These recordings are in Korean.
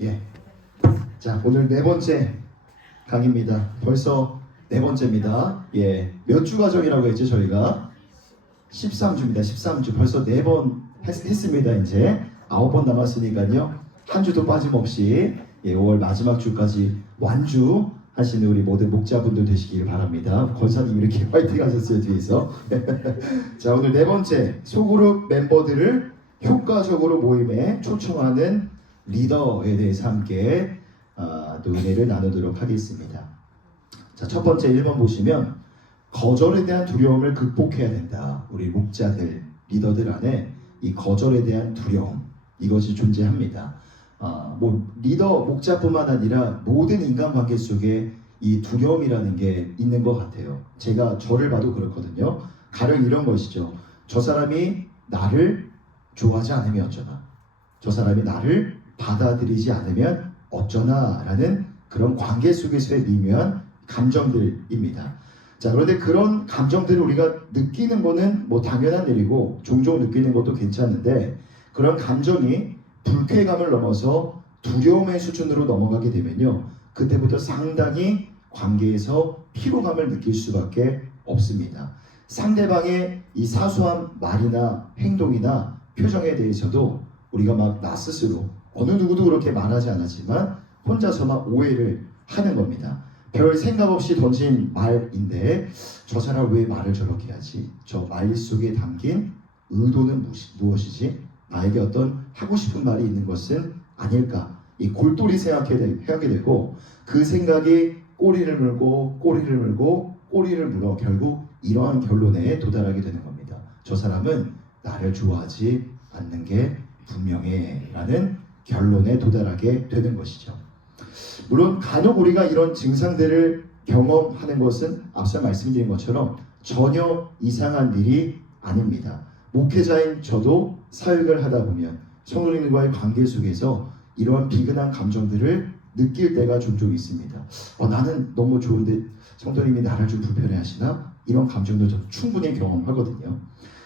예. 자, 오늘 네 번째 강의입니다. 벌써 네 번째입니다. 예. 몇 주 과정이라고 했죠, 저희가? 13주입니다. 13주. 벌써 네 번 했습니다. 이제 9번 남았으니까요. 한 주도 빠짐없이 5월 마지막 주까지 완주 하시는 우리 모든 목자분들 되시길 바랍니다. 권사님 이렇게 화이팅 하셨어요, 뒤에서. 자, 오늘 네 번째, 소그룹 멤버들을 효과적으로 모임에 초청하는 리더에 대해서 함께 또 은혜를 나누도록 하겠습니다. 자, 첫 번째 1번 보시면 거절에 대한 두려움을 극복해야 된다. 우리 목자들, 리더들 안에 이 거절에 대한 두려움, 이것이 존재합니다. 리더, 목자뿐만 아니라 모든 인간관계 속에 이 두려움이라는 게 있는 것 같아요. 제가 저를 봐도 그렇거든요. 가령 이런 것이죠. 저 사람이 나를 좋아하지 않으면 어쩌나, 저 사람이 나를 받아들이지 않으면 어쩌나 라는 그런 관계 속에서의 미묘한 감정들입니다. 자, 그런데 그런 감정들을 우리가 느끼는 거는 뭐 당연한 일이고 종종 느끼는 것도 괜찮은데, 그런 감정이 불쾌감을 넘어서 두려움의 수준으로 넘어가게 되면요, 그때부터 상당히 관계에서 피로감을 느낄 수밖에 없습니다. 상대방의 이 사소한 말이나 행동이나 표정에 대해서도 우리가 막 나 스스로, 어느 누구도 그렇게 말하지 않았지만 혼자서만 오해를 하는 겁니다. 별 생각 없이 던진 말인데 저 사람 왜 말을 저렇게 하지? 저 말 속에 담긴 의도는 무엇이지? 나에게 어떤 하고 싶은 말이 있는 것은 아닐까? 이 골똘히 생각하게 되고, 그 생각이 꼬리를 물고 꼬리를 물고 꼬리를 물어 결국 이러한 결론에 도달하게 되는 겁니다. 저 사람은 나를 좋아하지 않는 게 분명해 라는 결론에 도달하게 되는 것이죠. 물론 간혹 우리가 이런 증상들을 경험하는 것은 앞서 말씀드린 것처럼 전혀 이상한 일이 아닙니다. 목회자인 저도 사역을 하다 보면 성도님과의 관계 속에서 이러한 비근한 감정들을 느낄 때가 종종 있습니다. 나는 너무 좋은데 성도님이 나를 좀 불편해 하시나? 이런 감정도 저도 충분히 경험하거든요.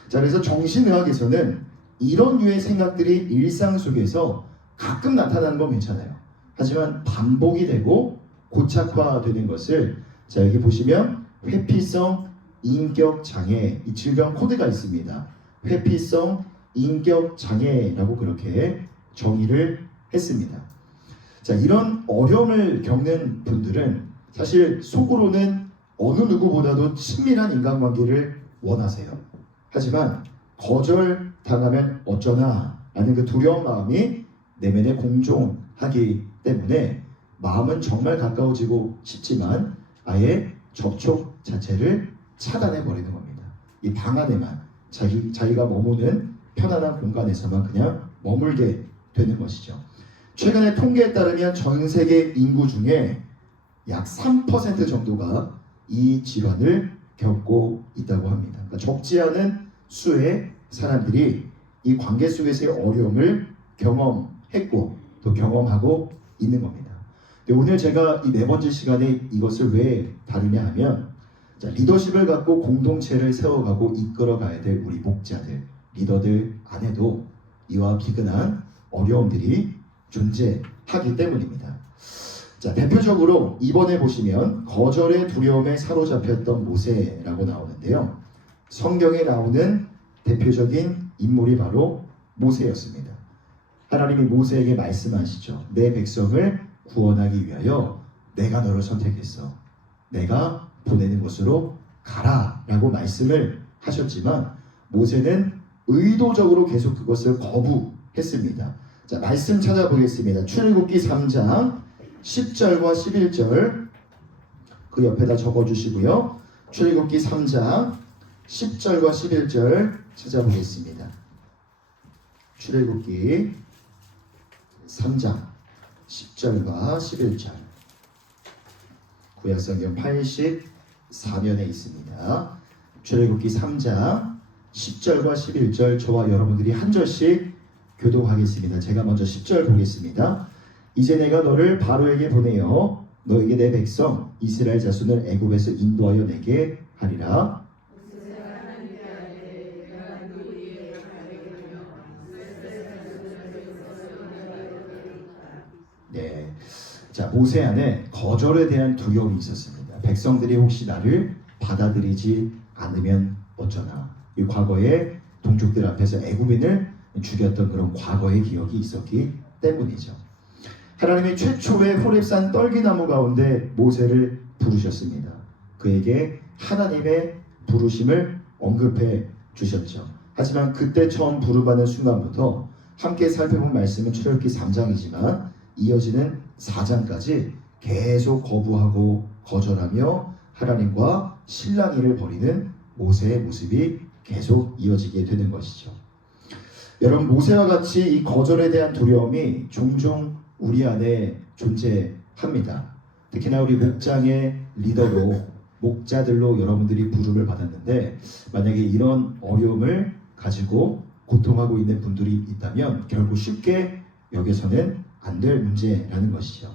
자, 그래서 정신의학에서는 이런 류의 생각들이 일상 속에서 가끔 나타나는 건 괜찮아요. 하지만 반복이 되고 고착화되는 것을, 자, 여기 보시면 회피성 인격 장애, 이 질병 코드가 있습니다. 회피성 인격 장애라고 그렇게 정의를 했습니다. 자, 이런 어려움을 겪는 분들은 사실 속으로는 어느 누구보다도 친밀한 인간관계를 원하세요. 하지만 거절당하면 어쩌나 라는 그 두려운 마음이 내면에 공존하기 때문에 마음은 정말 가까워지고 싶지만 아예 접촉 자체를 차단해 버리는 겁니다. 이 방 안에만, 자기가 머무는 편안한 공간에서만 그냥 머물게 되는 것이죠. 최근의 통계에 따르면 전 세계 인구 중에 약 3% 정도가 이 질환을 겪고 있다고 합니다. 그러니까 적지 않은 수의 사람들이 이 관계 속에서의 어려움을 경험했고 또 경험하고 있는 겁니다. 근데 오늘 제가 이 네 번째 시간에 이것을 왜 다루냐 하면, 자, 리더십을 갖고 공동체를 세워가고 이끌어가야 될 우리 목자들, 리더들 안에도 이와 비근한 어려움들이 존재하기 때문입니다. 자, 대표적으로 이번에 보시면 거절의 두려움에 사로잡혔던 모세라고 나오는데요. 성경에 나오는 대표적인 인물이 바로 모세였습니다. 하나님이 모세에게 말씀하시죠. 내 백성을 구원하기 위하여 내가 너를 선택했어. 내가 보내는 곳으로 가라 라고 말씀을 하셨지만 모세는 의도적으로 계속 그것을 거부했습니다. 자, 말씀 찾아보겠습니다. 출애굽기 3장 10절과 11절 그 옆에다 적어주시고요. 출애굽기 3장 10절과 11절 찾아보겠습니다. 출애굽기 3장 10절과 11절 구약성경 84면에 있습니다. 출애굽기 3장 10절과 11절 저와 여러분들이 한 절씩 교독하겠습니다. 제가 먼저 10절 보겠습니다. 이제 내가 너를 바로에게 보내어 너에게 내 백성 이스라엘 자손을 애굽에서 인도하여 내게 하리라. 네. 자, 모세 안에 거절에 대한 두려움이 있었습니다. 백성들이 혹시 나를 받아들이지 않으면 어쩌나. 이 과거에 동족들 앞에서 애굽인을 죽였던 그런 과거의 기억이 있었기 때문이죠. 하나님이 최초의 호렙산 떨기나무 가운데 모세를 부르셨습니다. 그에게 하나님의 부르심을 언급해 주셨죠. 하지만 그때 처음 부름받는 순간부터 함께 살펴본 말씀은 출애굽기 3장이지만 이어지는 4장까지 계속 거부하고 거절하며 하나님과 실랑이를 벌이는 모세의 모습이 계속 이어지게 되는 것이죠. 여러분, 모세와 같이 이 거절에 대한 두려움이 종종 우리 안에 존재합니다. 특히나 우리 목장의 리더로 목자들로 여러분들이 부름을 받았는데 만약에 이런 어려움을 가지고 고통하고 있는 분들이 있다면 결국 쉽게 여기서는 안 될 문제라는 것이죠.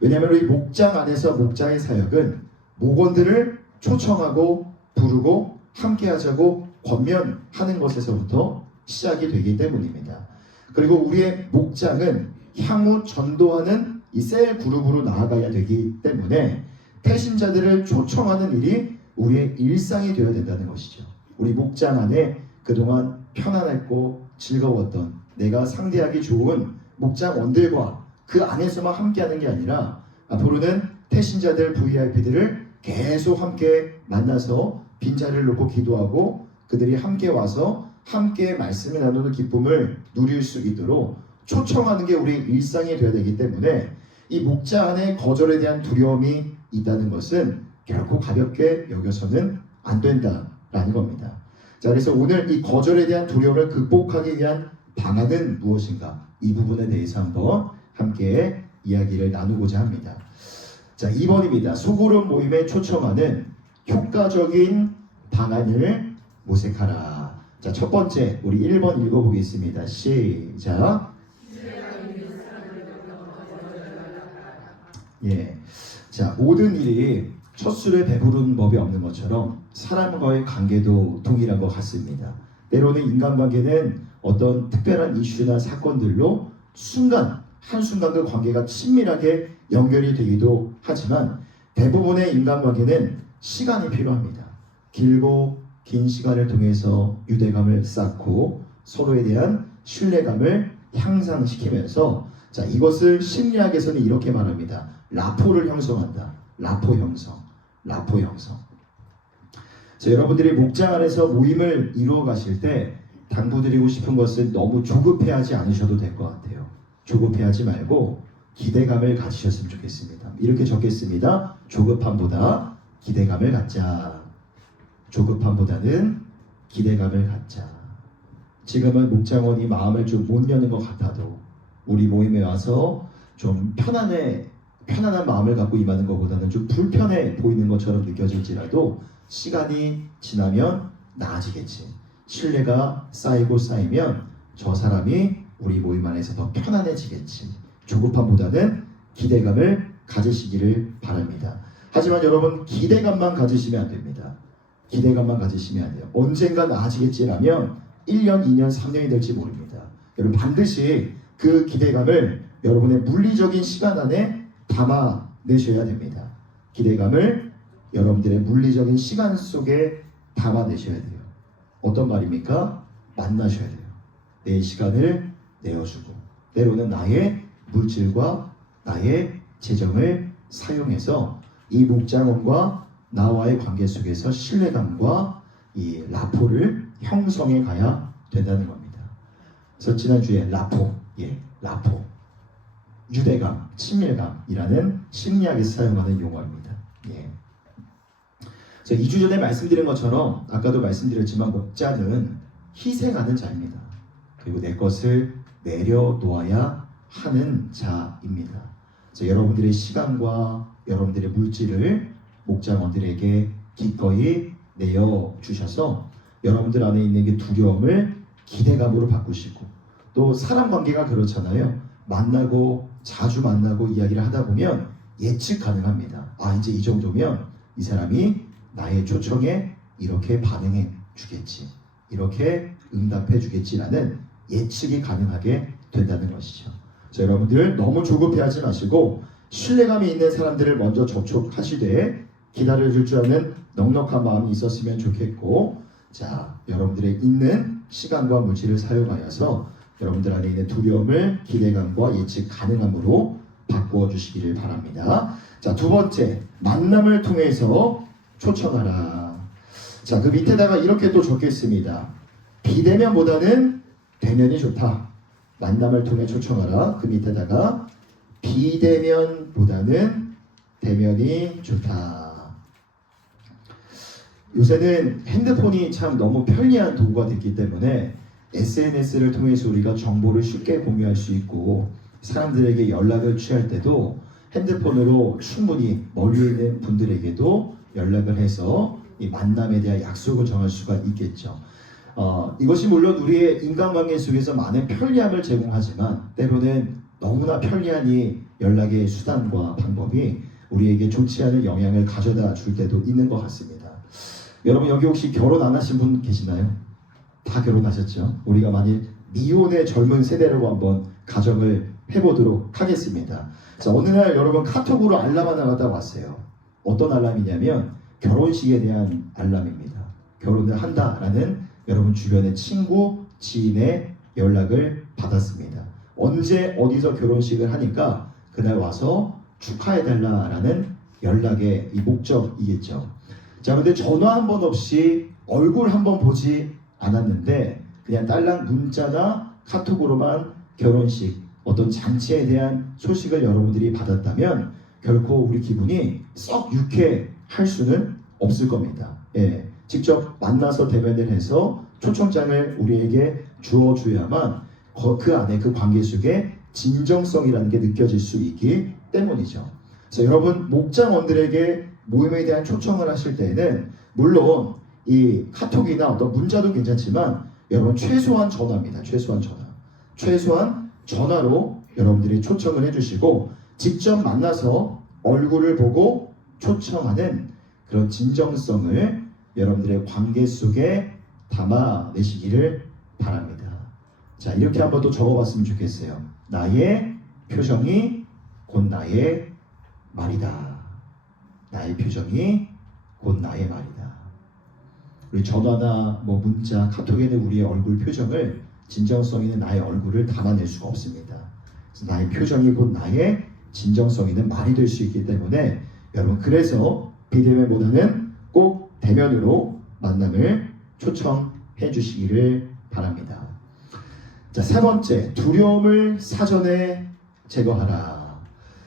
왜냐하면 우리 목장 안에서 목자의 사역은 목원들을 초청하고 부르고 함께 하자고 권면하는 것에서부터 시작이 되기 때문입니다. 그리고 우리의 목장은 향후 전도하는 이 셀 그룹으로 나아가야 되기 때문에 태신자들을 초청하는 일이 우리의 일상이 되어야 된다는 것이죠. 우리 목장 안에 그동안 편안했고 즐거웠던 내가 상대하기 좋은 목장원들과 그 안에서만 함께하는 게 아니라 앞으로는 태신자들 VIP들을 계속 함께 만나서 빈자리를 놓고 기도하고 그들이 함께 와서 함께 말씀을 나누는 기쁨을 누릴 수 있도록 초청하는 게 우리 일상이 되어야 되기 때문에 이 목자 안에 거절에 대한 두려움이 있다는 것은 결코 가볍게 여겨서는 안 된다라는 겁니다. 자, 그래서 오늘 이 거절에 대한 두려움을 극복하기 위한 방안은 무엇인가? 이 부분에 대해서 한번 함께 이야기를 나누고자 합니다. 자, 2번입니다. 소그룹 모임에 초청하는 효과적인 방안을 모색하라. 자, 첫 번째 우리 1번 읽어보겠습니다. 시작. 예. 자, 모든 일이 첫 술에 배부른 법이 없는 것처럼 사람과의 관계도 동일한 것 같습니다. 때로는 인간관계는 어떤 특별한 이슈나 사건들로 한순간 그 관계가 친밀하게 연결이 되기도 하지만 대부분의 인간관계는 시간이 필요합니다. 길고 긴 시간을 통해서 유대감을 쌓고 서로에 대한 신뢰감을 향상시키면서 자, 이것을 심리학에서는 이렇게 말합니다. 라포를 형성한다. 라포 형성. 자, 여러분들이 목장 안에서 모임을 이루어 가실 때 당부드리고 싶은 것은 너무 조급해하지 않으셔도 될 것 같아요. 조급해하지 말고 기대감을 가지셨으면 좋겠습니다. 이렇게 적겠습니다. 조급함보다 기대감을 갖자. 조급함보다는 기대감을 갖자. 지금은 목장원이 마음을 좀 못 여는 것 같아도 우리 모임에 와서 좀 편안한 마음을 갖고 임하는 것보다는 좀 불편해 보이는 것처럼 느껴질지라도 시간이 지나면 나아지겠지. 신뢰가 쌓이면 저 사람이 우리 모임 안에서 더 편안해지겠지. 조급함보다는 기대감을 가지시기를 바랍니다. 하지만 여러분, 기대감만 가지시면 안 됩니다. 기대감만 가지시면 안 돼요. 언젠가 나아지겠지라면 1년, 2년, 3년이 될지 모릅니다. 여러분, 반드시 그 기대감을 여러분의 물리적인 시간 안에 담아내셔야 됩니다. 기대감을 여러분들의 물리적인 시간 속에 담아내셔야 돼요. 어떤 말입니까? 만나셔야 돼요. 내 시간을 내어주고 때로는 나의 물질과 나의 재정을 사용해서 이 목장원과 나와의 관계 속에서 신뢰감과 이 라포를 형성해 가야 된다는 겁니다. 그래서 지난주에 라포, 유대감, 친밀감이라는 심리학에서 사용하는 용어입니다. 예. 2주 전에 말씀드린 것처럼 아까도 말씀드렸지만 목자는 희생하는 자입니다. 그리고 내 것을 내려놓아야 하는 자입니다. 여러분들의 시간과 여러분들의 물질을 목장원들에게 기꺼이 내어주셔서 여러분들 안에 있는 게 두려움을 기대감으로 바꾸시고 또 사람 관계가 그렇잖아요. 자주 만나고 이야기를 하다 보면 예측 가능합니다. 이제 이 정도면 이 사람이 나의 초청에 이렇게 반응해 주겠지. 이렇게 응답해 주겠지라는 예측이 가능하게 된다는 것이죠. 자, 여러분들 너무 조급해하지 마시고 신뢰감이 있는 사람들을 먼저 접촉하시되 기다려줄 줄 아는 넉넉한 마음이 있었으면 좋겠고, 자, 여러분들의 있는 시간과 물질을 사용하여서 여러분들 안에 있는 두려움을 기대감과 예측 가능함으로 바꾸어 주시기를 바랍니다. 자, 두 번째, 만남을 통해서 초청하라. 자, 그 밑에다가 이렇게 또 적겠습니다. 비대면보다는 대면이 좋다. 만남을 통해 초청하라. 그 밑에다가 비대면보다는 대면이 좋다. 요새는 핸드폰이 참 너무 편리한 도구가 됐기 때문에 SNS를 통해서 우리가 정보를 쉽게 공유할 수 있고, 사람들에게 연락을 취할 때도 핸드폰으로 충분히 멀리 있는 분들에게도 연락을 해서 이 만남에 대한 약속을 정할 수가 있겠죠. 이것이 물론 우리의 인간관계 속에서 많은 편리함을 제공하지만 때로는 너무나 편리한 이 연락의 수단과 방법이 우리에게 좋지 않은 영향을 가져다 줄 때도 있는 것 같습니다. 여러분, 여기 혹시 결혼 안 하신 분 계시나요? 다 결혼하셨죠? 우리가 만일 미혼의 젊은 세대라고 한번 가정을 해보도록 하겠습니다. 자, 어느 날 여러분 카톡으로 알람 하나가 왔어요. 어떤 알람이냐면 결혼식에 대한 알람입니다. 결혼을 한다라는 여러분 주변의 친구, 지인의 연락을 받았습니다. 언제 어디서 결혼식을 하니까 그날 와서 축하해달라라는 연락의 이 목적이겠죠. 자, 근데 전화 한 번 없이 얼굴 한 번 보지 않았는데 그냥 딸랑 문자나 카톡으로만 결혼식, 어떤 장치에 대한 소식을 여러분들이 받았다면 결코 우리 기분이 썩 유쾌할 수는 없을 겁니다. 예, 직접 만나서 대면을 해서 초청장을 우리에게 주어줘야만 그 안에 그 관계 속에 진정성이라는 게 느껴질 수 있기 때문이죠. 그래서 여러분, 목장원들에게 모임에 대한 초청을 하실 때에는 물론 이 카톡이나 어떤 문자도 괜찮지만 여러분 최소한 전화입니다. 최소한 전화로 여러분들이 초청을 해주시고 직접 만나서 얼굴을 보고 초청하는 그런 진정성을 여러분들의 관계 속에 담아내시기를 바랍니다. 자, 이렇게 한번 또 적어봤으면 좋겠어요. 나의 표정이 곧 나의 말이다. 나의 표정이 곧 나의 말이다. 우리 전화나 뭐 문자, 카톡에는 우리의 얼굴 표정을, 진정성 있는 나의 얼굴을 담아낼 수가 없습니다. 그래서 나의 표정이 곧 나의 진정성 있는 말이 될 수 있기 때문에 여러분, 그래서 비대면보다는 꼭 대면으로 만남을 초청해 주시기를 바랍니다. 자, 세 번째, 두려움을 사전에 제거하라.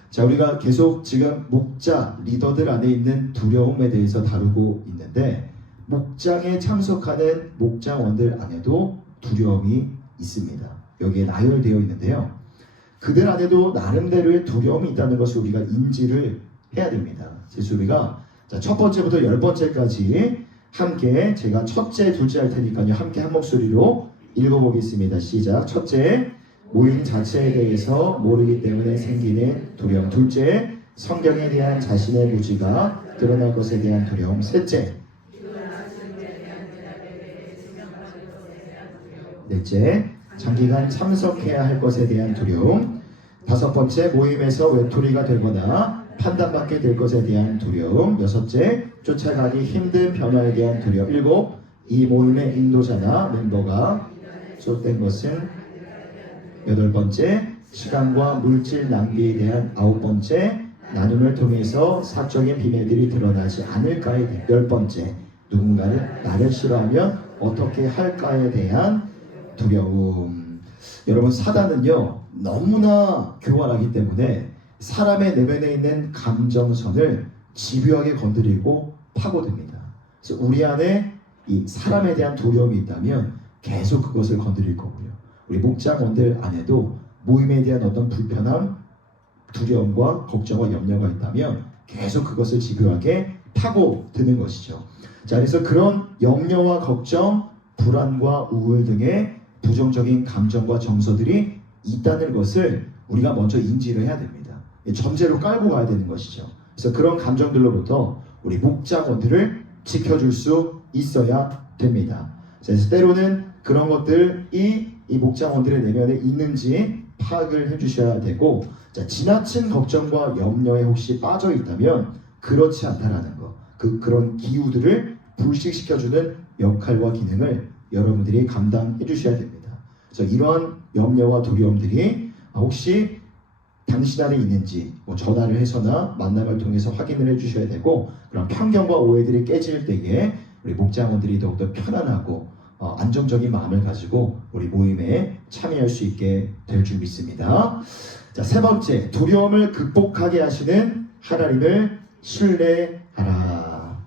자, 우리가 계속 지금 목자, 리더들 안에 있는 두려움에 대해서 다루고 있는데 목장에 참석하는 목장원들 안에도 두려움이 있습니다. 여기에 나열되어 있는데요. 그들 안에도 나름대로의 두려움이 있다는 것을 우리가 인지를 해야 됩니다. 그래서 우리가 첫 번째부터 10번째까지 함께 제가 첫째, 둘째 할 테니까요. 함께 한 목소리로 읽어보겠습니다. 시작. 첫째, 모임 자체에 대해서 모르기 때문에 생기는 두려움. 둘째, 성경에 대한 자신의 무지가 드러날 것에 대한 두려움. 셋째, 넷째, 장기간 참석해야 할 것에 대한 두려움. 다섯 번째, 모임에서 외톨이가 되거나 판단받게 될 것에 대한 두려움. 여섯째, 쫓아가기 힘든 변화에 대한 두려움. 일곱, 이 모임의 인도자나 멤버가 쫓된 것은. 여덟 번째, 시간과 물질 낭비에 대한. 아홉 번째, 나눔을 통해서 사적인 비밀들이 드러나지 않을까에 대한. 열 번째, 누군가를 나를 싫어하면 어떻게 할까에 대한 두려움. 여러분, 사단은요 너무나 교활하기 때문에 사람의 내면에 있는 감정선을 집요하게 건드리고 파고듭니다. 그래서 우리 안에 이 사람에 대한 두려움이 있다면 계속 그것을 건드릴 거고요. 우리 목장원들 안에도 모임에 대한 어떤 불편함, 두려움과 걱정과 염려가 있다면 계속 그것을 집요하게 파고드는 것이죠. 자, 그래서 그런 염려와 걱정, 불안과 우울 등의 부정적인 감정과 정서들이 있다는 것을 우리가 먼저 인지를 해야 됩니다. 전제로 깔고 가야 되는 것이죠. 그래서 그런 감정들로부터 우리 목장원들을 지켜줄 수 있어야 됩니다. 그래서 때로는 그런 것들이 이 목장원들의 내면에 있는지 파악을 해주셔야 되고, 자, 지나친 걱정과 염려에 혹시 빠져 있다면 그렇지 않다라는 거, 그런 기우들을 불식시켜주는 역할과 기능을 여러분들이 감당해 주셔야 됩니다. 그래서 이러한 염려와 두려움들이 혹시 당신 안에 있는지 전화를 해서나 만남을 통해서 확인을 해주셔야 되고, 그런 편견과 오해들이 깨질 때에 우리 목장원들이 더욱더 편안하고 안정적인 마음을 가지고 우리 모임에 참여할 수 있게 될 줄 믿습니다. 자, 세 번째, 두려움을 극복하게 하시는 하나님을 신뢰하라.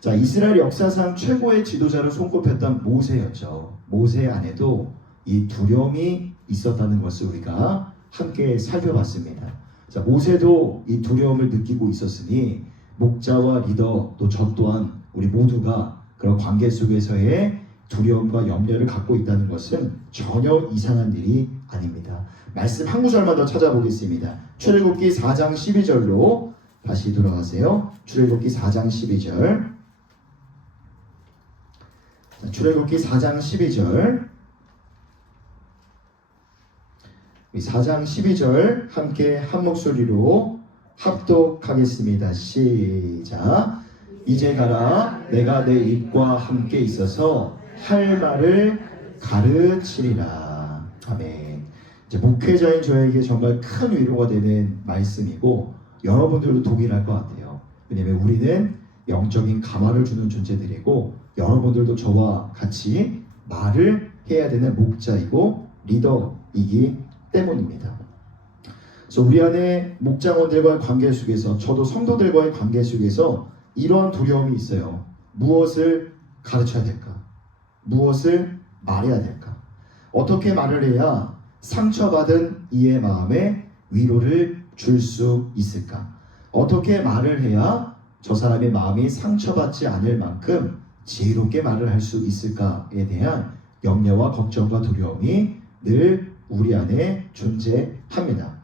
자, 이스라엘 역사상 최고의 지도자로 손꼽혔던 모세였죠. 모세 안에도 이 두려움이 있었다는 것을 우리가 함께 살펴봤습니다. 자, 모세도 이 두려움을 느끼고 있었으니 목자와 리더 또 저 또한 우리 모두가 그런 관계 속에서의 두려움과 염려를 갖고 있다는 것은 전혀 이상한 일이 아닙니다. 말씀 한 구절만 더 찾아보겠습니다. 출애굽기 4장 12절로 다시 돌아가세요. 출애굽기 4장 12절. 자, 출애굽기 4장 12절. 4장 12절 함께 한 목소리로 합독하겠습니다. 시작. 이제 가라. 내가 내 입과 함께 있어서 할 말을 가르치리라. 아멘. 이제 목회자인 저에게 정말 큰 위로가 되는 말씀이고, 여러분들도 동일할 것 같아요. 왜냐하면 우리는 영적인 감화를 주는 존재들이고, 여러분들도 저와 같이 말을 해야 되는 목자이고 리더이기 때문입니다. 그래서 우리 안에 목장원들과의 관계 속에서, 저도 성도들과의 관계 속에서 이러한 두려움이 있어요. 무엇을 가르쳐야 될까? 무엇을 말해야 될까? 어떻게 말을 해야 상처받은 이의 마음에 위로를 줄 수 있을까? 어떻게 말을 해야 저 사람의 마음이 상처받지 않을 만큼 지혜롭게 말을 할 수 있을까에 대한 염려와 걱정과 두려움이 늘 우리 안에 존재합니다.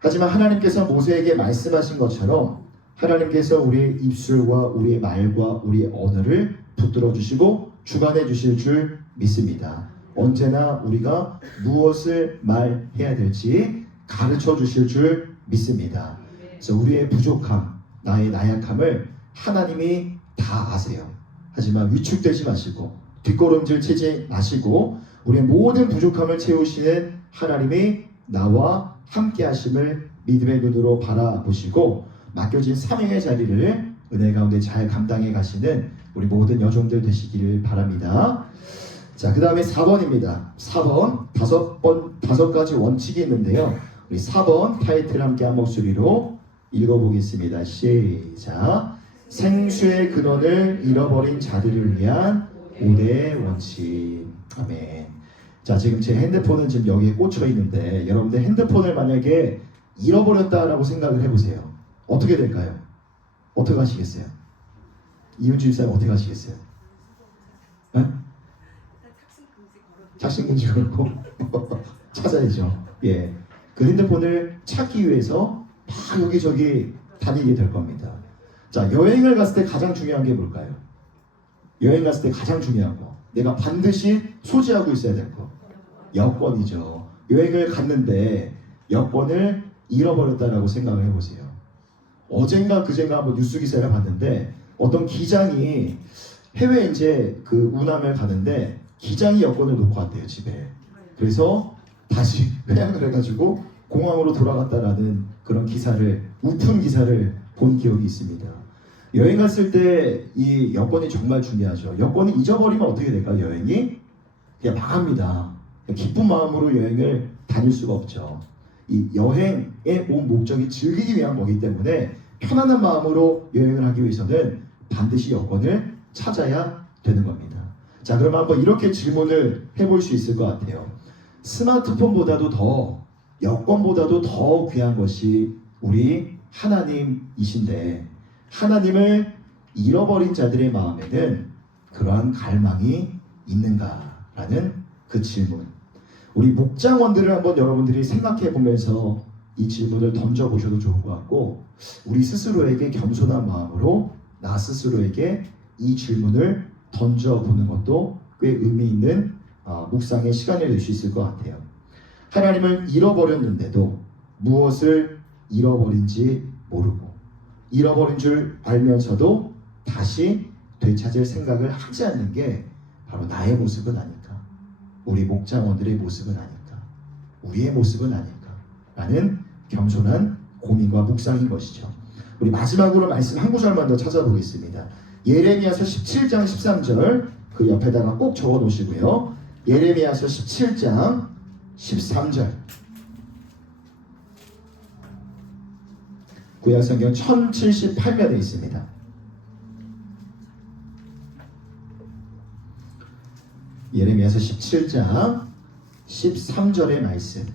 하지만 하나님께서 모세에게 말씀하신 것처럼 하나님께서 우리의 입술과 우리의 말과 우리의 언어를 붙들어 주시고 주관해 주실 줄 믿습니다. 언제나 우리가 무엇을 말해야 될지 가르쳐 주실 줄 믿습니다. 그래서 우리의 부족함, 나의 나약함을 하나님이 다 아세요. 하지만 위축되지 마시고 뒷걸음질 치지 마시고 우리의 모든 부족함을 채우시는 하나님이 나와 함께 하심을 믿음의 눈으로 바라보시고 맡겨진 사명의 자리를 은혜 가운데 잘 감당해 가시는 우리 모든 여종들 되시기를 바랍니다. 자, 그 다음에 4번입니다. 4번, 다섯 가지 원칙이 있는데요. 우리 4번 타이틀 함께 한 목소리로 읽어보겠습니다. 시작. 생수의 근원을 잃어버린 자들을 위한 5대 원칙. 아멘. 자, 지금 제 핸드폰은 지금 여기에 꽂혀 있는데 여러분들 핸드폰을 만약에 잃어버렸다라고 생각을 해보세요. 어떻게 될까요? 어떻게 하시겠어요? 이윤주 집사님 어떻게 하시겠어요? 네? 착신금지 걸고 찾아야죠. 예, 그 핸드폰을 찾기 위해서 막 여기저기 다니게 될 겁니다. 자, 여행을 갔을 때 가장 중요한 게 뭘까요? 여행 갔을 때 가장 중요한 거, 내가 반드시 소지하고 있어야 될 거, 여권이죠. 여행을 갔는데 여권을 잃어버렸다라고 생각을 해보세요. 어젠가 그젠가 한번 뉴스 기사를 봤는데 어떤 기장이 해외 이제 그 운함을 가는데 기장이 여권을 놓고 왔대요, 집에. 그래서 다시 회항을 해가지고 공항으로 돌아갔다라는 그런 기사를, 우픈 기사를 본 기억이 있습니다. 여행 갔을 때 이 여권이 정말 중요하죠. 여권을 잊어버리면 어떻게 될까요? 여행이 그냥 망합니다. 기쁜 마음으로 여행을 다닐 수가 없죠. 이 여행의 온 목적이 즐기기 위한 거기 때문에 편안한 마음으로 여행을 하기 위해서는 반드시 여권을 찾아야 되는 겁니다. 자, 그럼 한번 이렇게 질문을 해볼 수 있을 것 같아요. 스마트폰보다도 더, 여권보다도 더 귀한 것이 우리 하나님이신데 하나님을 잃어버린 자들의 마음에는 그러한 갈망이 있는가라는 그 질문. 우리 목장원들을 한번 여러분들이 생각해 보면서 이 질문을 던져보셔도 좋을 것 같고, 우리 스스로에게 겸손한 마음으로 나 스스로에게 이 질문을 던져보는 것도 꽤 의미 있는 묵상의 시간이 될 수 있을 것 같아요. 하나님을 잃어버렸는데도 무엇을 잃어버린지 모르고 잃어버린 줄 알면서도 다시 되찾을 생각을 하지 않는 게 바로 나의 모습은 아닐까, 우리 목장원들의 모습은 아닐까, 우리의 모습은 아닐까 라는 겸손한 고민과 묵상인 것이죠. 우리 마지막으로 말씀 한 구절만 더 찾아보겠습니다. 예레미야서 17장 13절 그 옆에다가 꼭 적어 놓으시고요. 예레미야서 17장 13절 구약성경 1078면에 있습니다. 예레미야서 17장 13절의 말씀,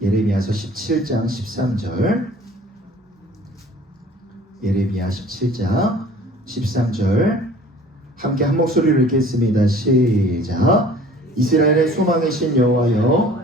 예레미야서 17장 13절, 예레미야 17장 13절 함께 한 목소리로 읽겠습니다. 시작. 이스라엘의 소망이신 여호와여,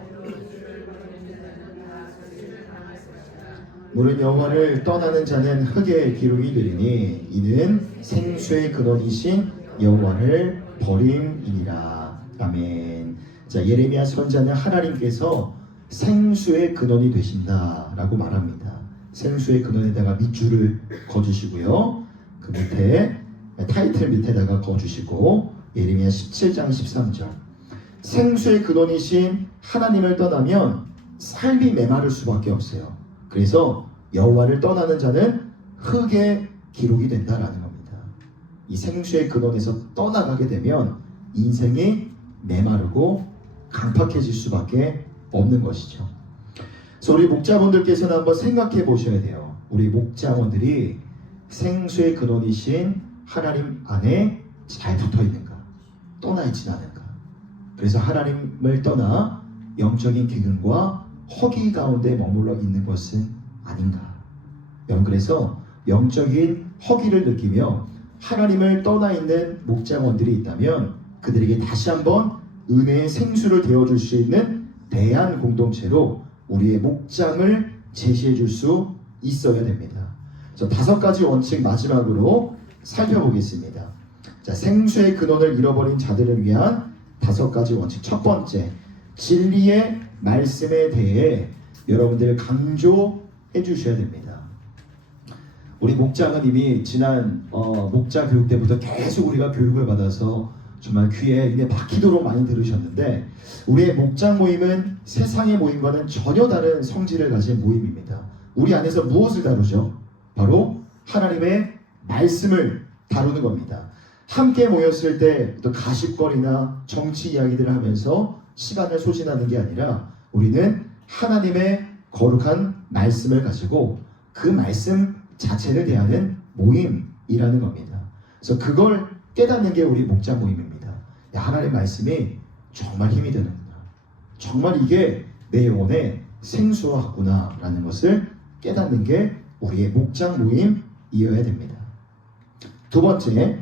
물은 여호와를 떠나는 자는 흙의 기록이 되리니 이는 생수의 근원이신 여호와를 버림이니라. 아멘. 자, 예레미야 선자는 하나님께서 생수의 근원이 되신다라고 말합니다. 생수의 근원에다가 밑줄을 거주시고요. 그 밑에 타이틀 밑에다가 거주시고 예레미야 17장 13절 생수의 근원이신 하나님을 떠나면 삶이 메마를 수밖에 없어요. 그래서 여호와를 떠나는 자는 흙의 기록이 된다라는 겁니다. 이 생수의 근원에서 떠나가게 되면 인생이 메마르고 강팍해질 수밖에 없는 것이죠. 그래서 우리 목자분들께서는 한번 생각해 보셔야 돼요. 우리 목자원들이 생수의 근원이신 하나님 안에 잘 붙어 있는가, 떠나 있진 않은가. 그래서 하나님을 떠나 영적인 기근과 허기 가운데 머물러 있는 것은 아닌가. 여러분, 그래서 영적인 허기를 느끼며 하나님을 떠나 있는 목자원들이 있다면 그들에게 다시 한번 은혜의 생수를 데워줄 수 있는 대안 공동체로 우리의 목장을 제시해 줄 수 있어야 됩니다. 그래서 5가지 원칙 마지막으로 살펴보겠습니다. 자, 생수의 근원을 잃어버린 자들을 위한 5가지 원칙. 첫 번째, 진리의 말씀에 대해 여러분들 강조해 주셔야 됩니다. 우리 목장은 이미 지난 목자 교육 때부터 계속 우리가 교육을 받아서 정말 귀에 이제 박히도록 많이 들으셨는데, 우리의 목장 모임은 세상의 모임과는 전혀 다른 성질을 가진 모임입니다. 우리 안에서 무엇을 다루죠? 바로 하나님의 말씀을 다루는 겁니다. 함께 모였을 때 또 가십거리나 정치 이야기들을 하면서 시간을 소진하는 게 아니라 우리는 하나님의 거룩한 말씀을 가지고 그 말씀 자체를 대하는 모임이라는 겁니다. 그래서 그걸 깨닫는 게 우리 목장 모임입니다. 야, 하나님의 말씀이 정말 힘이 되는구나. 정말 이게 내 영혼의 생수와 같구나 라는 것을 깨닫는 게 우리의 목장 모임이어야 됩니다. 두 번째,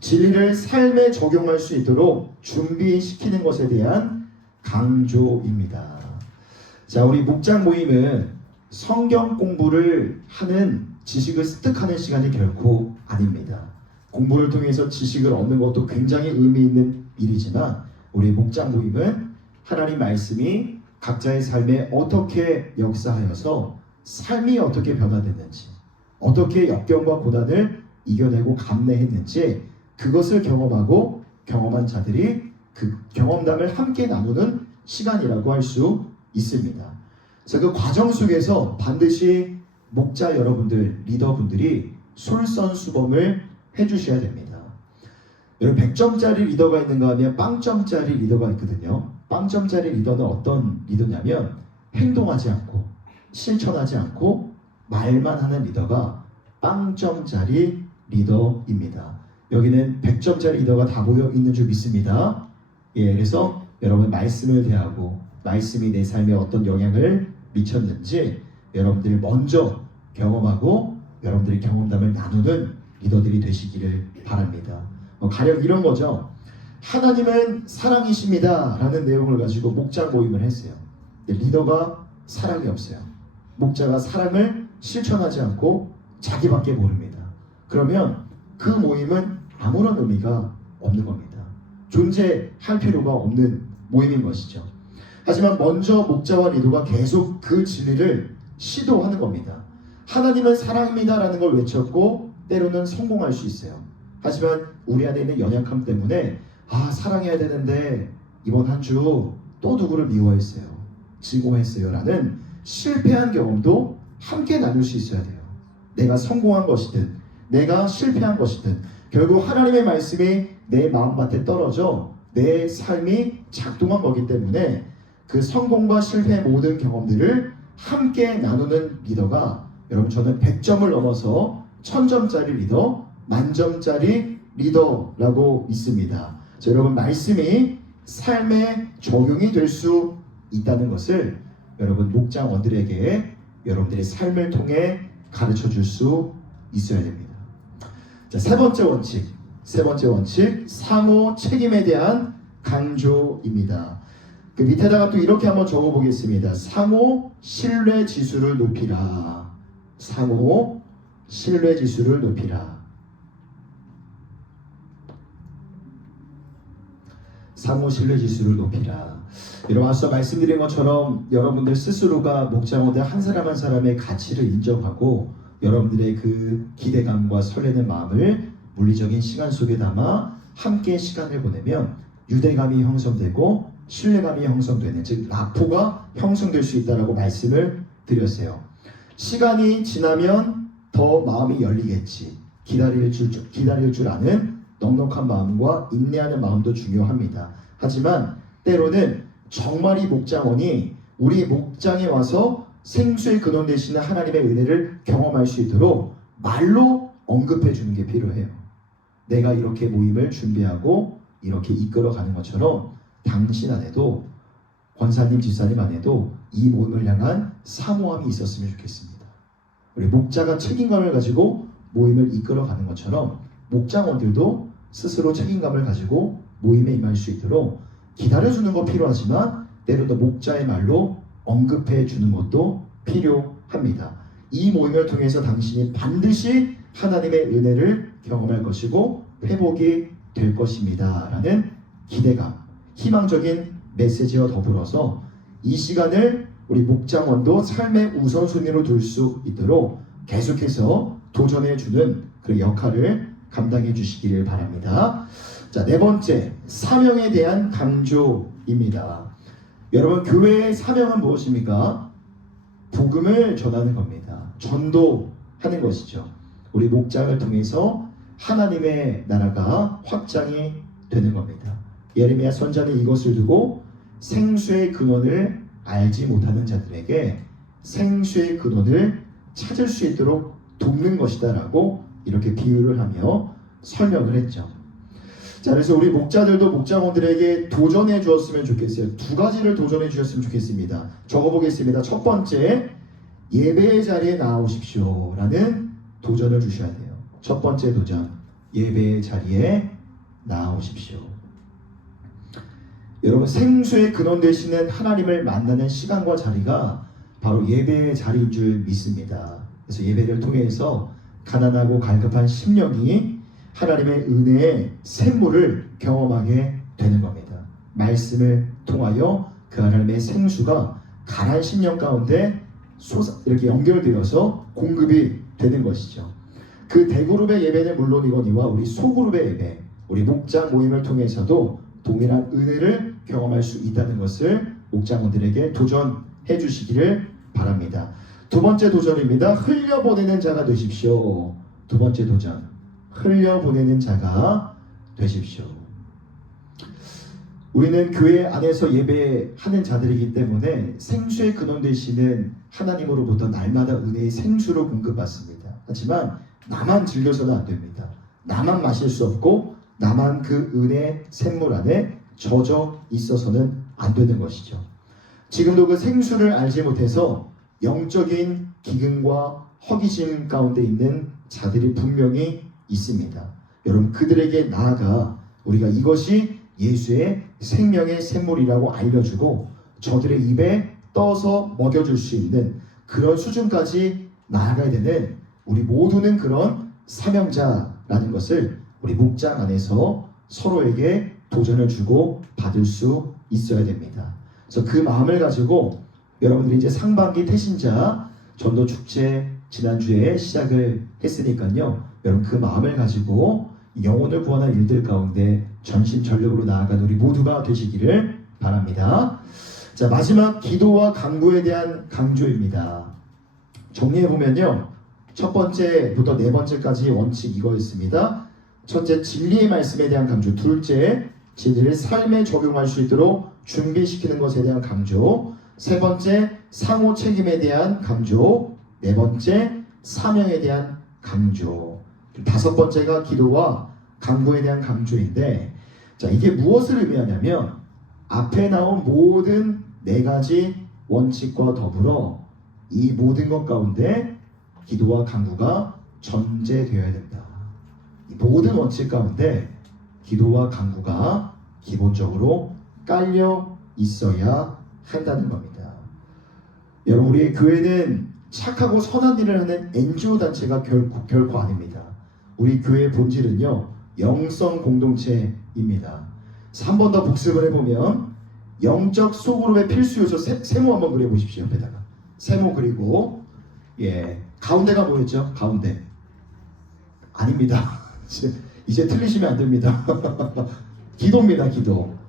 진리를 삶에 적용할 수 있도록 준비시키는 것에 대한 강조입니다. 자, 우리 목장 모임은 성경 공부를 하는, 지식을 습득하는 시간이 결코 아닙니다. 공부를 통해서 지식을 얻는 것도 굉장히 의미 있는 일이지만 우리 목장 모임은 하나님 말씀이 각자의 삶에 어떻게 역사하여서 삶이 어떻게 변화됐는지, 어떻게 역경과 고난을 이겨내고 감내했는지 그것을 경험하고 경험한 자들이 그 경험담을 함께 나누는 시간이라고 할 수 있습니다. 그래서 그 과정 속에서 반드시 목자 여러분들, 리더분들이 솔선수범을 해주셔야 됩니다. 여러분, 100점짜리 리더가 있는가 하면 빵점짜리 리더가 있거든요. 빵점짜리 리더는 어떤 리더냐면 행동하지 않고 실천하지 않고 말만 하는 리더가 빵점짜리 리더입니다. 여기는 100점짜리 리더가 다 모여 있는 줄 믿습니다. 예, 그래서 여러분 말씀을 대하고 말씀이 내 삶에 어떤 영향을 미쳤는지 여러분들이 먼저 경험하고 여러분들의 경험담을 나누는 리더들이 되시기를 바랍니다. 가령 이런 거죠. 하나님은 사랑이십니다 라는 내용을 가지고 목장 모임을 했어요. 리더가 사랑이 없어요. 목자가 사랑을 실천하지 않고 자기밖에 모릅니다. 그러면 그 모임은 아무런 의미가 없는 겁니다. 존재할 필요가 없는 모임인 것이죠. 하지만 먼저 목자와 리더가 계속 그 진리를 시도하는 겁니다. 하나님은 사랑입니다라는 걸 외쳤고 때로는 성공할 수 있어요. 하지만 우리 안에 있는 연약함 때문에 사랑해야 되는데 이번 한 주 또 누구를 미워했어요, 증오했어요 라는 실패한 경험도 함께 나눌 수 있어야 돼요. 내가 성공한 것이든 내가 실패한 것이든 결국 하나님의 말씀이 내 마음밭에 떨어져 내 삶이 작동한 거기 때문에 그 성공과 실패의 모든 경험들을 함께 나누는 리더가, 여러분 저는 100점을 넘어서 1000점짜리 리더, 만점짜리 리더라고 믿습니다. 여러분 말씀이 삶에 적용이 될 수 있다는 것을 여러분 목장원들에게 여러분들의 삶을 통해 가르쳐 줄 수 있어야 됩니다. 자, 세 번째 원칙, 상호 책임에 대한 강조입니다. 그 밑에다가 또 이렇게 한번 적어보겠습니다. 상호 신뢰 지수를 높이라. 상호 신뢰 지수를 높이라. 상호 신뢰 지수를 높이라. 여러분 앞서 말씀드린 것처럼 여러분들 스스로가 목장원들 한 사람 한 사람의 가치를 인정하고 여러분들의 그 기대감과 설레는 마음을 물리적인 시간 속에 담아 함께 시간을 보내면 유대감이 형성되고 신뢰감이 형성되는, 즉 라포가 형성될 수 있다라고 말씀을 드렸어요. 시간이 지나면 더 마음이 열리겠지. 기다릴 줄 아는 넉넉한 마음과 인내하는 마음도 중요합니다. 하지만 때로는 정말 이 목장원이 우리 목장에 와서 생수의 근원 되시는 하나님의 은혜를 경험할 수 있도록 말로 언급해 주는 게 필요해요. 내가 이렇게 모임을 준비하고 이렇게 이끌어가는 것처럼 당신 안에도, 권사님, 집사님 안에도 이 모임을 향한 사모함이 있었으면 좋겠습니다. 우리 목자가 책임감을 가지고 모임을 이끌어가는 것처럼 목장원들도 스스로 책임감을 가지고 모임에 임할 수 있도록 기다려주는 거 필요하지만 때로는 목자의 말로 언급해 주는 것도 필요합니다. 이 모임을 통해서 당신이 반드시 하나님의 은혜를 경험할 것이고 회복이 될 것입니다 라는 기대감, 희망적인 메시지와 더불어서 이 시간을 우리 목장원도 삶의 우선순위로 둘 수 있도록 계속해서 도전해 주는 그 역할을 감당해 주시기를 바랍니다. 자, 네 번째, 사명에 대한 강조입니다. 여러분, 교회의 사명은 무엇입니까? 복음을 전하는 겁니다. 전도하는 것이죠. 우리 목장을 통해서 하나님의 나라가 확장이 되는 겁니다. 예레미야 선지자는 이것을 두고 생수의 근원을 알지 못하는 자들에게 생수의 근원을 찾을 수 있도록 돕는 것이다 라고 이렇게 비유를 하며 설명을 했죠. 자, 그래서 우리 목자들도 목장원들에게 도전해 주었으면 좋겠어요. 두 가지를 도전해 주셨으면 좋겠습니다. 적어보겠습니다. 첫 번째, 예배의 자리에 나오십시오 라는 도전을 주셔야 돼요. 첫 번째 도전, 예배의 자리에 나오십시오. 여러분, 생수의 근원 되시는 하나님을 만나는 시간과 자리가 바로 예배의 자리인 줄 믿습니다. 그래서 예배를 통해서 가난하고 갈급한 심령이 하나님의 은혜의 샘물을 경험하게 되는 겁니다. 말씀을 통하여 그 하나님의 생수가 가난 심령 가운데 이렇게 연결되어서 공급이 되는 것이죠. 그 대그룹의 예배는 물론이거니와 우리 소그룹의 예배, 우리 목장 모임을 통해서도 동일한 은혜를 경험할 수 있다는 것을 목장원들에게 도전해 주시기를 바랍니다. 두 번째 도전입니다. 흘려보내는 자가 되십시오. 두 번째 도전, 흘려보내는 자가 되십시오. 우리는 교회 안에서 예배하는 자들이기 때문에 생수의 근원 되시는 하나님으로부터 날마다 은혜의 생수를 공급받습니다. 하지만 나만 즐겨서는 안 됩니다. 나만 마실 수 없고 나만 그 은혜의 샘물 안에 젖어 있어서는 안 되는 것이죠. 지금도 그 생수를 알지 못해서 영적인 기근과 허기짐 가운데 있는 자들이 분명히 있습니다. 여러분, 그들에게 나아가 우리가 이것이 예수의 생명의 샘물이라고 알려주고 저들의 입에 떠서 먹여줄 수 있는 그런 수준까지 나아가야 되는 우리 모두는 그런 사명자라는 것을 우리 목장 안에서 서로에게 도전을 주고 받을 수 있어야 됩니다. 그래서 그 마음을 가지고 여러분들이 이제 상반기 태신자 전도 축제 지난주에 시작을 했으니까요. 여러분 그 마음을 가지고 영혼을 구하는 일들 가운데 전심전력으로 나아가는 우리 모두가 되시기를 바랍니다. 자, 마지막 기도와 강구에 대한 강조입니다. 정리해보면요. 첫 번째부터 네 번째까지 원칙 이거였습니다. 첫째, 진리의 말씀에 대한 강조. 둘째, 진리를 삶에 적용할 수 있도록 준비시키는 것에 대한 강조. 세 번째, 상호 책임에 대한 강조. 네 번째, 사명에 대한 강조. 다섯 번째가 기도와 강구에 대한 강조인데, 자, 이게 무엇을 의미하냐면 앞에 나온 모든 네 가지 원칙과 더불어 이 모든 것 가운데 기도와 강구가 전제되어야 된다. 이 모든 원칙 가운데 기도와 강구가 기본적으로 깔려 있어야 한다는 겁니다. 여러분, 우리의 교회는 착하고 선한 일을 하는 NGO 단체가 결코 아닙니다. 우리 교회의 본질은요, 영성 공동체입니다. 한 번 더 복습을 해보면 영적 소그룹의 필수 요소 세모 한번 그려보십시오. 옆에다가 세모 그리고 가운데가 뭐였죠? 가운데 아닙니다. 이제 틀리시면 안 됩니다. 기도입니다.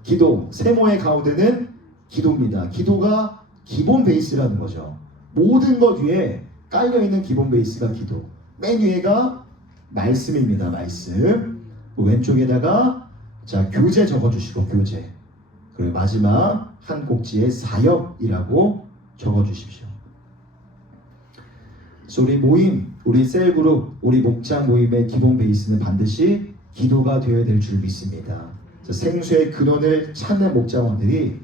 기도 세모의 가운데는 기도입니다. 기도가 기본 베이스라는 거죠. 모든 것 위에 깔려있는 기본 베이스가 기도. 맨 위에가 말씀입니다. 말씀. 왼쪽에다가 자, 교제 적어주시고 교제. 그리고 마지막 한 꼭지에 사역이라고 적어주십시오. 그래서 우리 모임, 우리 셀그룹, 우리 목장 모임의 기본 베이스는 반드시 기도가 되어야 될 줄 믿습니다. 생수의 근원을 찾는 목장원들이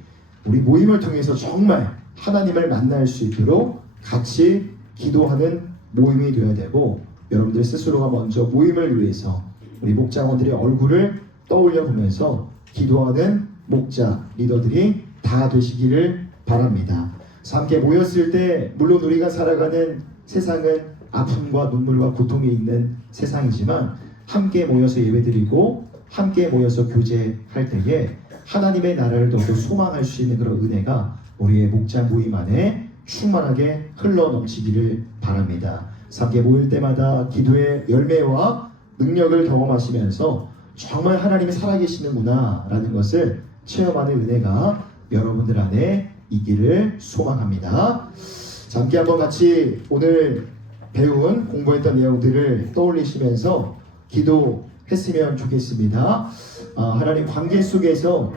우리 모임을 통해서 정말 하나님을 만날 수 있도록 같이 기도하는 모임이 되어야 되고, 여러분들 스스로가 먼저 모임을 위해서 우리 목장원들의 얼굴을 떠올려 보면서 기도하는 목자 리더들이 다 되시기를 바랍니다. 그래서 함께 모였을 때 물론 우리가 살아가는 세상은 아픔과 눈물과 고통이 있는 세상이지만 함께 모여서 예배드리고 함께 모여서 교제할 때에 하나님의 나라를 더욱 소망할 수 있는 그런 은혜가 우리의 목장 모임 안에 충만하게 흘러 넘치기를 바랍니다. 함께 모일 때마다 기도의 열매와 능력을 경험하시면서 정말 하나님이 살아계시는구나 라는 것을 체험하는 은혜가 여러분들 안에 있기를 소망합니다. 자, 함께 한번 같이 오늘 배운 공부했던 내용들을 떠올리시면서 기도했으면 좋겠습니다. 하나님 관계 속에서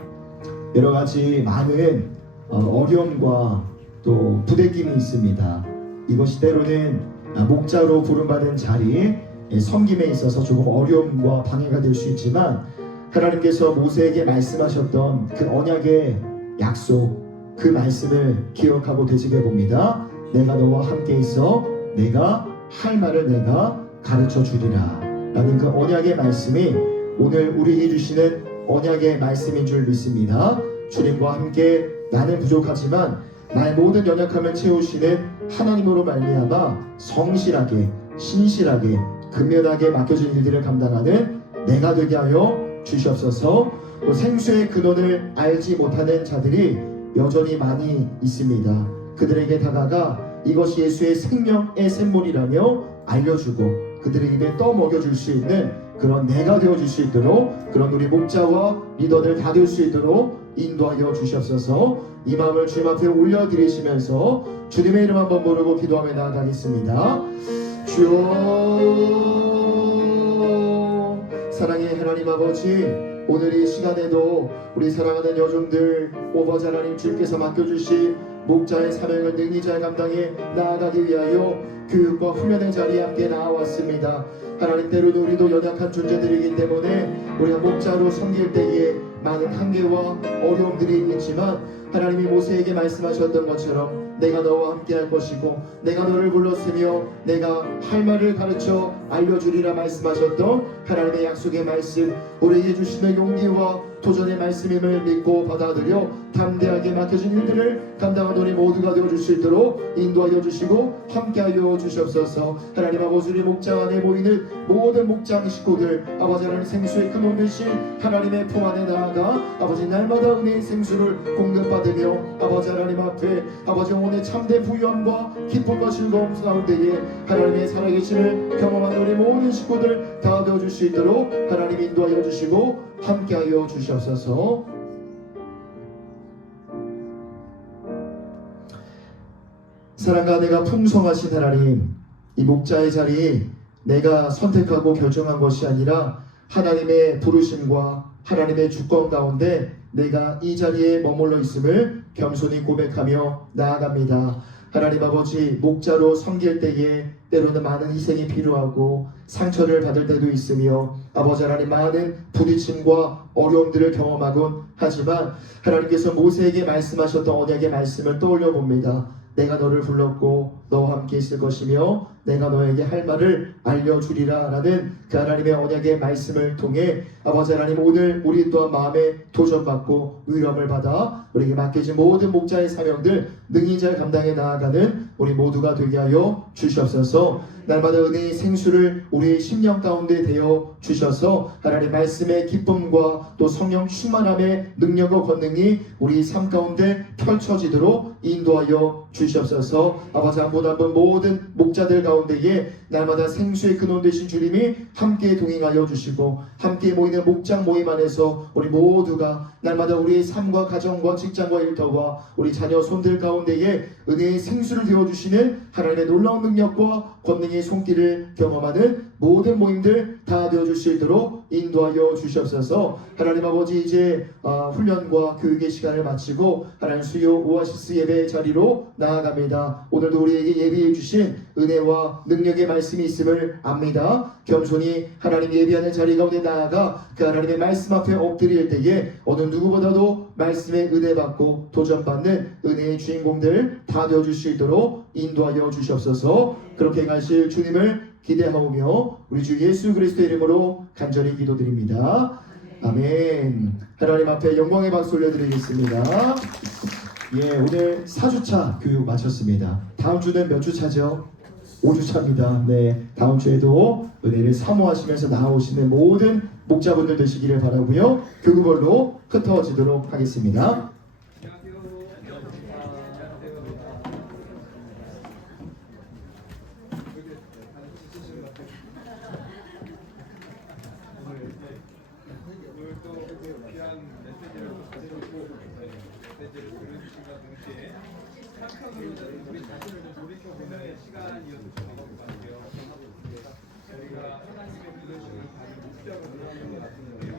여러 가지 많은 어려움과 또 부대낌이 있습니다. 이것이 때로는 목자로 부름받은 자리, 섬김에 있어서 조금 어려움과 방해가 될 수 있지만 하나님께서 모세에게 말씀하셨던 그 언약의 약속, 그 말씀을 기억하고 되새겨 봅니다. 내가 너와 함께 있어 내가 할 말을 내가 가르쳐 주리라 라는 그 언약의 말씀이 오늘 우리에게 주시는 언약의 말씀인 줄 믿습니다. 주님과 함께 나는 부족하지만 나의 모든 연약함을 채우시는 하나님으로 말미암아 성실하게 신실하게 근면하게 맡겨진 일들을 감당하는 내가 되게 하여 주시옵소서. 또 생수의 근원을 알지 못하는 자들이 여전히 많이 있습니다. 그들에게 다가가 이것이 예수의 생명의 샘물이라며 알려주고 그들의 입에 떠먹여줄 수 있는 그런 내가 되어줄 수 있도록, 그런 우리 목자와 리더들 다 될 수 있도록 인도하여 주시옵소서. 이 마음을 주님 앞에 올려드리시면서 주님의 이름 한번 부르고 기도하며 나아가겠습니다. 주여, 사랑의 하나님 아버지, 오늘 이 시간에도 우리 사랑하는 여종들 오버자 하나님 주님께서 맡겨주신 목자의 사명을 능히 잘 감당해 나아가기 위하여 교육과 훈련의 자리에 함께 나와왔습니다. 하나님, 때로는 우리도 연약한 존재들이기 때문에 우리가 목자로 섬길 때에 많은 한계와 어려움들이 있지만 하나님이 모세에게 말씀하셨던 것처럼 내가 너와 함께 할 것이고 내가 너를 불렀으며 내가 할 말을 가르쳐 알려주리라 말씀하셨던 하나님의 약속의 말씀, 우리에게 주시는 용기와 도전의 말씀임을 믿고 받아들여 담대하게 맡겨진 일들을 감당한 우리 모두가 되어줄 수 있도록 인도하여 주시고 함께하여 주시옵소서. 하나님 아버지, 우리 목장 안에 모이는 모든 목장 식구들, 아버지 하나님 생수의 근원 되신 하나님의 품 안에 나아가 아버지 날마다 은혜의 생수를 공급받으며 아버지 하나님 앞에 아버지 오늘 참된 부유함과 기쁨과 즐거움 가운데에 하나님의 살아계심을 경험한 우리 모든 식구들 다 되어줄 수 있도록 하나님 인도하여 주시고 함께하여 주시옵소서. 사랑과 내가 풍성하신 하나님, 이 목자의 자리 내가 선택하고 결정한 것이 아니라 하나님의 부르심과 하나님의 주권 가운데 내가 이 자리에 머물러 있음을 겸손히 고백하며 나아갑니다. 하나님 아버지, 목자로 섬길 때에 때로는 많은 희생이 필요하고 상처를 받을 때도 있으며 아버지 하나님 많은 부딪힘과 어려움들을 경험하곤 하지만 하나님께서 모세에게 말씀하셨던 언약의 말씀을 떠올려 봅니다. 내가 너를 불렀고 너와 함께 있을 것이며 내가 너에게 할 말을 알려주리라 라는 그 하나님의 언약의 말씀을 통해 아버지 하나님, 오늘 우리 또한 마음에 도전받고 위로함을 받아 우리에게 맡겨진 모든 목자의 사명들 능히 잘 감당해 나아가는 우리 모두가 되게 하여 주시옵소서. 날마다 은혜의 생수를 우리의 심령 가운데 되어 주셔서 하나님 말씀의 기쁨과 또 성령 충만함의 능력과 권능이 우리 삶 가운데 펼쳐지도록 인도하여 주시옵소서. 아버지, 한 분 한 분 모든 목자들 가운데에 날마다 생수의 근원 되신 주님이 함께 동행하여 주시고 함께 모이는 목장 모임 안에서 우리 모두가 날마다 우리의 삶과 가정과 직장과 일터와 우리 자녀 손들 가운데에 은혜의 생수를 되어주시는 하나님의 놀라운 능력과 권능의 손길을 경험하는 모든 모임들 다 되어줄 수 있도록 인도하여 주시옵소서. 하나님 아버지, 이제 훈련과 교육의 시간을 마치고 하나님 수요 오아시스 예배 자리로 나아갑니다. 오늘도 우리에게 예비해 주신 은혜와 능력의 말씀이 있음을 압니다. 겸손히 하나님 예비하는 자리 가운데 나아가 그 하나님의 말씀 앞에 엎드릴 때에 어느 누구보다도 말씀의 은혜 받고 도전받는 은혜의 주인공들 다 되어줄 수 있도록 인도하여 주시옵소서. 그렇게 행하실 주님을 기대하오며 우리 주 예수 그리스도의 이름으로 간절히 기도드립니다. 아멘. 하나님 앞에 영광의 박수 올려드리겠습니다. 예, 오늘 4주차 교육 마쳤습니다. 다음 주는 몇 주차죠? 5주차입니다. 네, 다음 주에도 은혜를 사모하시면서 나오시는 모든 목자분들 되시기를 바라고요. 교구별로 흩어지도록 하겠습니다. 한편으로는 우리 자신을 좀 돌이켜보는 시간이었을 것 같아요. 저희가 하나님의 부르심을 받은 목적을 의하는 것 같은데요.